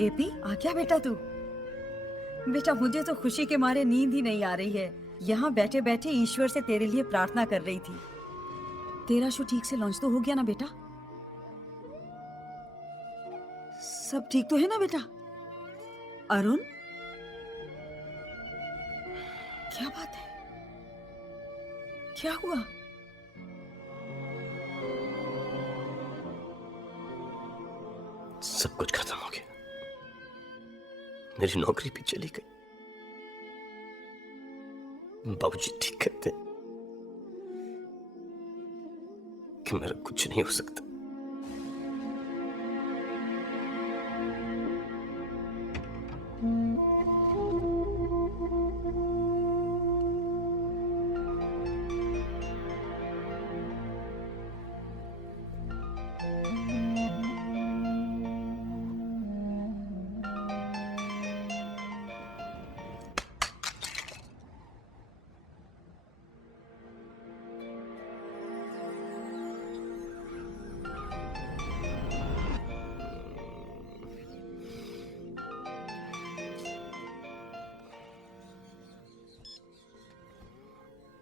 AP, आ क्या बेटा तू? बेटा मुझे तो खुशी के मारे नींद ही नहीं आ रही है। यहाँ बैठे बैठे ईश्वर से तेरे लिए प्रार्थना कर रही थी। तेरा शो ठीक से लॉन्च तो हो गया ना बेटा? सब ठीक तो है ना बेटा? अरुण, क्या बात है? क्या हुआ? सब कुछ खत्म हो गया। मेरी नौकरी भी चली गई। बाबूजी ठीक कहते हैं कि मेरा कुछ नहीं हो सकता।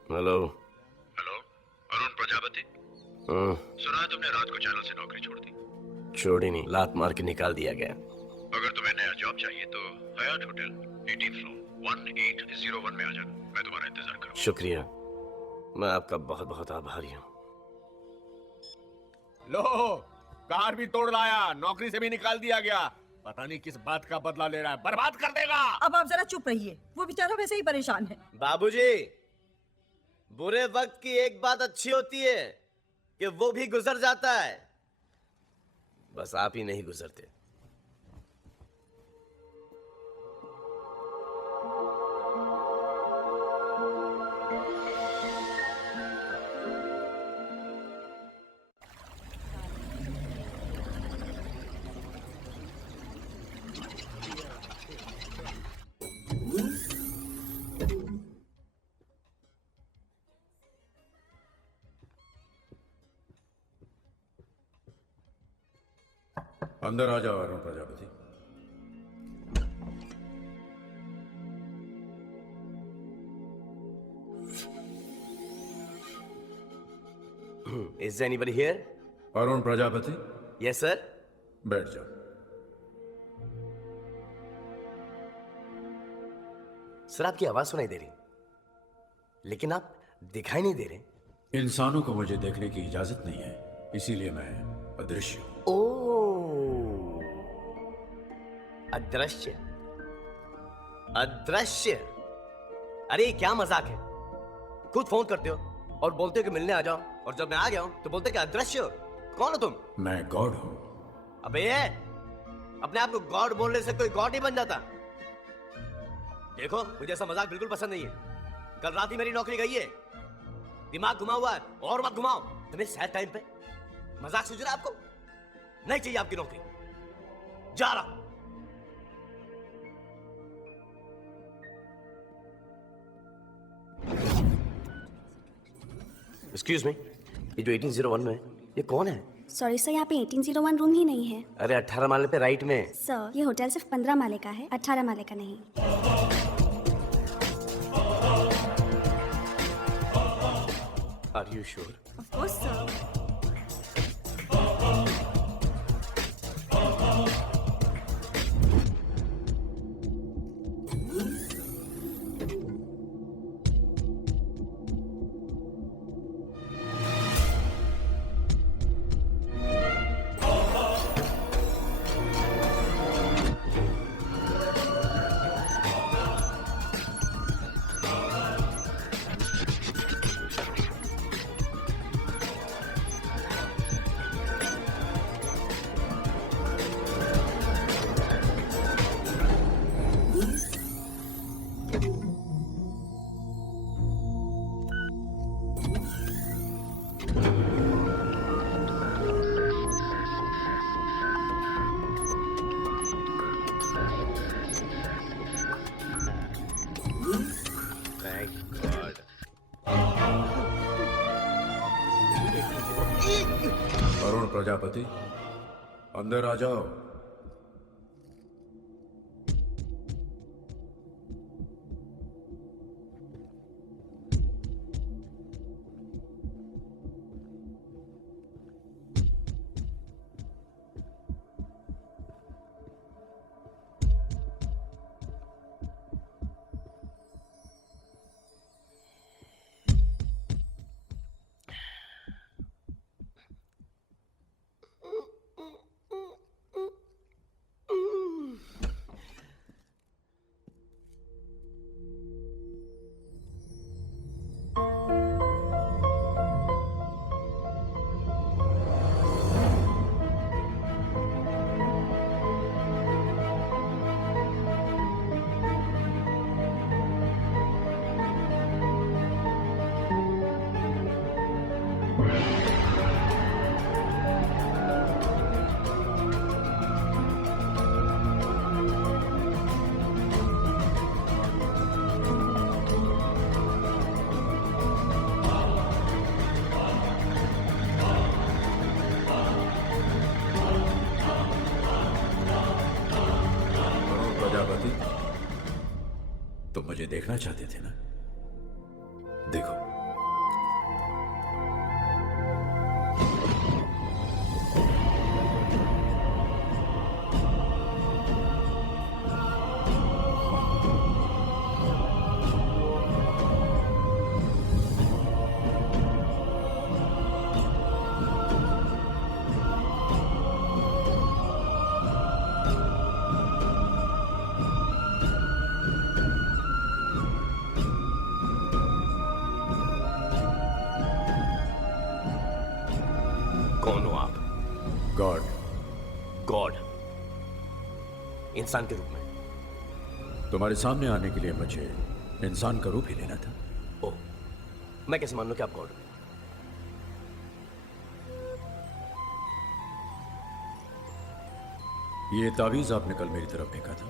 हेलो। हेलो, अरुण प्रजापति। सुना है तुमने रात को चैनल से नौकरी छोड़ दी। छोड़ी नहीं, लात मार के निकाल दिया गया। अगर तुम्हें नया जॉब चाहिए तो हयात होटल 18th फ्लोर 1801 में आ जाना। मैं तुम्हारा इंतजार करूंगा। शुक्रिया, मैं आपका बहुत बहुत आभारी हूँ। लो, कार भी तोड़ लाया, नौकरी से भी निकाल दिया गया। पता नहीं किस बात का बदला ले रहा है, बर्बाद कर देगा। अब आप जरा चुप रहिए, वो बेचारा वैसे ही परेशान है। बाबूजी, बुरे वक्त की एक बात अच्छी होती है कि वो भी गुजर जाता है, बस आप ही नहीं गुजरते। अंदर आ जाओ Arun Prajapati. Is anybody here? Arun Prajapati, Yes sir. बैठ जाओ। सर, आपकी आवाज सुनाई दे रही, लेकिन आप दिखाई नहीं दे रहे। इंसानों को मुझे देखने की इजाजत नहीं है, इसीलिए मैं अदृश्य हूं। ओ, अदृश्य। अदृश्य? अरे क्या मजाक है? खुद फोन करते हो और बोलते हो कि मिलने आ जाओ, और जब मैं आ गया हूं तो बोलते हो कि अदृश्य हो। कौन हो तुम? मैं गॉड हूं। अबे ये अपने आप को गॉड बोलने से कोई गॉड ही बन जाता। देखो, मुझे ऐसा मजाक बिल्कुल पसंद नहीं है। कल रात ही मेरी नौकरी गई है, दिमाग घुमा हुआ है, और मत घुमाओ। तुम्हें सैड टाइम पे मजाक सूझ रहा है आपको? नहीं चाहिए आपकी नौकरी, जा रहा। एक्सक्यूज मी, ये जो 1801 में है, ये कौन है? सॉरी सर, यहाँ पे 1801 रूम ही नहीं है। अरे 18 माले पे राइट में। सर, ये होटल सिर्फ 15 माले का है, 18 माले का नहीं। Are you sure? Of course sir. Arun Prajapati, अंदर आ जाओ। तुम मुझे देखना चाहते थे ना? देखो। कौन हो आप? गॉड। गॉड? इंसान के रूप में? तुम्हारे सामने आने के लिए मुझे इंसान का रूप ही लेना था। ओह, मैं कैसे मान लूं कि आप गॉड हो? ये तावीज आपने कल मेरी तरफ फेंका था।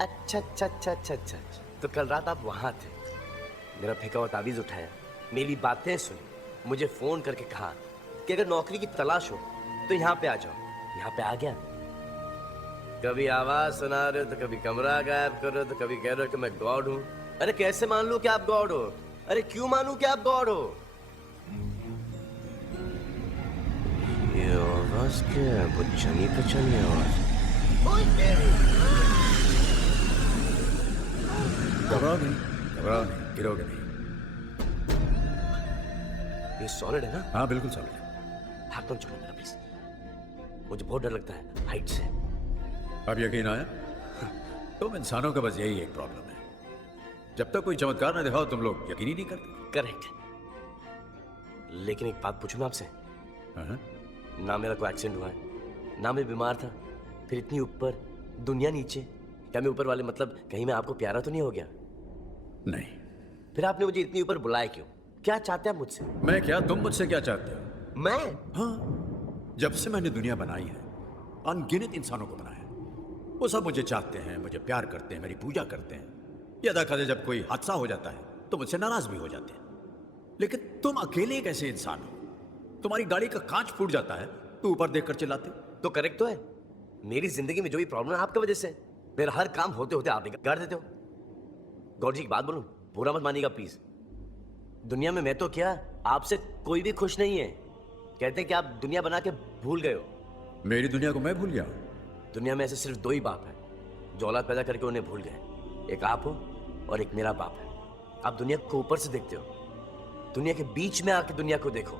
अच्छा अच्छा अच्छा अच्छा अच्छा अच्छा। तो कल रात आप वहां थे, मेरा फेंका हुआ तावीज उठाया, मेरी बातें सुनी, मुझे फोन करके कहा कि अगर नौकरी की तलाश हो तो यहाँ पे आ जाओ। यहाँ पे आ गया। कभी आवाज सुना रहे हो तो कभी कमरा गायब कर रहे हो तो कभी कह रहे हो कि मैं गॉड हूँ। अरे कैसे मान लूं कि आप गॉड हो? अरे क्यों मानूं कि आप गॉड हो? ये आवाज क्या है? बचनी पचनी आवाज। घबराओ नहीं, घबराओ नहीं, गिरोगे नहीं। ये सॉलिड है ना? हाँ बिल्कुल सॉलिड है। हाथ मत छोड़ो मेरा प्लीज, मुझे बहुत डर लगता है हाइट से। अब यकीन आया? तुम इंसानों का बस यही एक प्रॉब्लम है, जब तक कोई चमत्कार न दिखाओ तुम लोग यकीन ही नहीं करते। करेक्ट। लेकिन एक बात पूछूं मैं आपसे? हाँ? ना मेरा कोई एक्सीडेंट हुआ है, ना मैं बीमार था, फिर इतनी ऊपर, दुनिया नीचे। क्या मैं ऊपर वाले मतलब कहीं मैं आपको प्यारा तो नहीं हो गया? नहीं। फिर आपने मुझे इतनी ऊपर बुलाया क्यों? क्या चाहते हैं आप मुझसे? मैं क्या, तुम मुझसे क्या चाहते हो? मैं? हाँ, जब से मैंने दुनिया बनाई है अनगिनत इंसानों को बनाया, वो सब मुझे चाहते हैं, मुझे प्यार करते हैं, मेरी पूजा करते हैं। यदा कदे जब कोई हादसा हो जाता है तो मुझसे नाराज भी हो जाते हैं। लेकिन तुम अकेले एक ऐसे इंसान हो, तुम्हारी गाड़ी का कांच फूट जाता है तो ऊपर देखकर चिल्लाते हो। तो करेक्ट तो है, मेरी जिंदगी में जो भी प्रॉब्लम है आपकी वजह से। मेरा हर काम होते होते आप बिगाड़ देते हो। गौर जी की बात बोलूं, बुरा मत मानिएगा प्लीज। दुनिया में मैं तो क्या, आपसे कोई भी खुश नहीं है। कहते हैं कि आप दुनिया बना के भूल गए हो। मेरी दुनिया को मैं भूल गया हूं? दुनिया में ऐसे सिर्फ दो ही बाप हैं जो औलाद पैदा करके उन्हें भूल गए। एक आप हो और एक मेरा बाप है। आप दुनिया को ऊपर से देखते हो, दुनिया के बीच में आके दुनिया को देखो।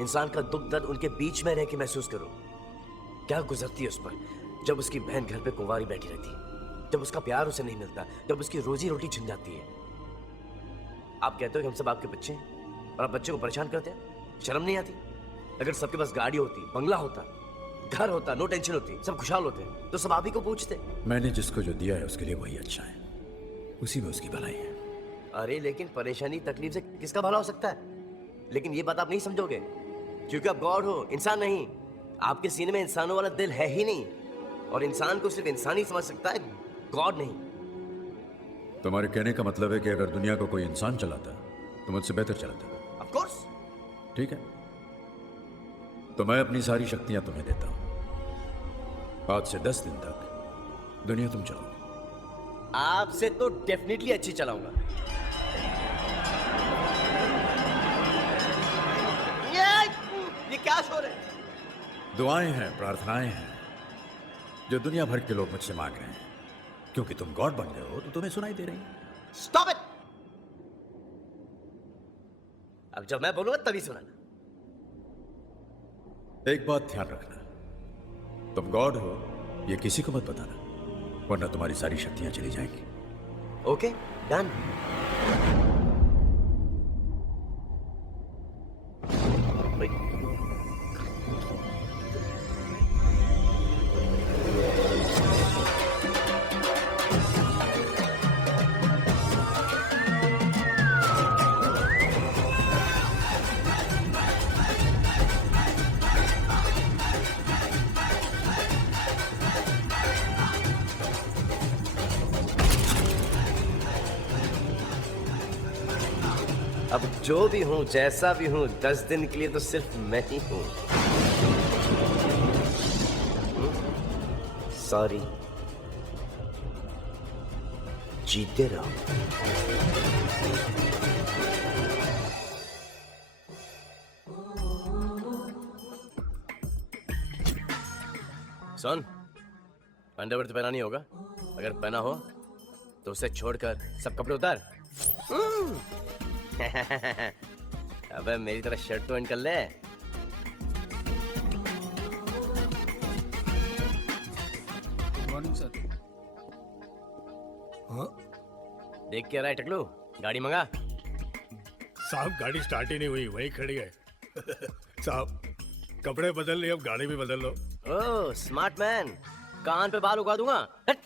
इंसान का दुख दर्द उनके बीच में रह के महसूस करो। क्या गुजरती है उस पर जब उसकी बहन घर पे कुंवारी बैठी रहती है, जब उसका प्यार उसे नहीं मिलता, जब उसकी रोजी रोटी छिन जाती है। आप कहते हो कि हम सब आपके बच्चे हैं और आप बच्चे को परेशान करते हैं। शर्म नहीं आती? अगर सबके पास गाड़ी होती, बंगला होता, घर होता, नो टेंशन होती, सब खुशहाल होते, तो सब आप ही को पूछते। मैंने जिसको जो दिया है उसके लिए वही अच्छा है, उसी में उसकी भलाई है। अरे लेकिन परेशानी तकलीफ से किसका भला हो सकता है? लेकिन ये बात आप नहीं समझोगे क्योंकि आप गॉड हो, इंसान नहीं। आपके सीने में इंसानों वाला दिल है ही नहीं, और इंसान को सिर्फ इंसान ही समझ सकता है, गॉड नहीं। तुम्हारे कहने का मतलब है कि अगर दुनिया को कोई इंसान चलाता तो मुझसे बेहतर चलाता। Of course. ठीक है, तो मैं अपनी सारी शक्तियां तुम्हें देता हूं। आज से 10 दिन तक दुनिया तुम चलाओ। आपसे तो डेफिनेटली अच्छी चलाऊंगा। ये क्या शोर है? दुआएं हैं, प्रार्थनाएं हैं जो दुनिया भर के लोग मुझसे मांग रहे हैं। क्योंकि तुम गॉड बन गए हो तो तुम्हें सुनाई दे रही है। Stop it. अब जब मैं बोलूंगा तभी सुनाना। एक बात ध्यान रखना, तुम गॉड हो ये किसी को मत बताना, वरना तुम्हारी सारी शक्तियां चली जाएंगी। Okay, done. अब जो भी हूं, जैसा भी हूं, 10 दिन के लिए तो सिर्फ मैं ही हूं। सॉरी। जीते रहो। सुन, अंडरवेयर तो पहना नहीं होगा। अगर पहना हो तो उसे छोड़कर सब कपड़े उतार। अबे मेरी तरह शर्ट तो इन कर ले। Morning sir. देख के रहा है टकलू, गाड़ी मंगा। साहब गाड़ी स्टार्ट ही नहीं हुई, वही खड़ी है। साहब कपड़े बदल लिए, अब गाड़ी भी बदल लो। ओह स्मार्ट मैन, कान पे बाल उगा दूंगा। हट।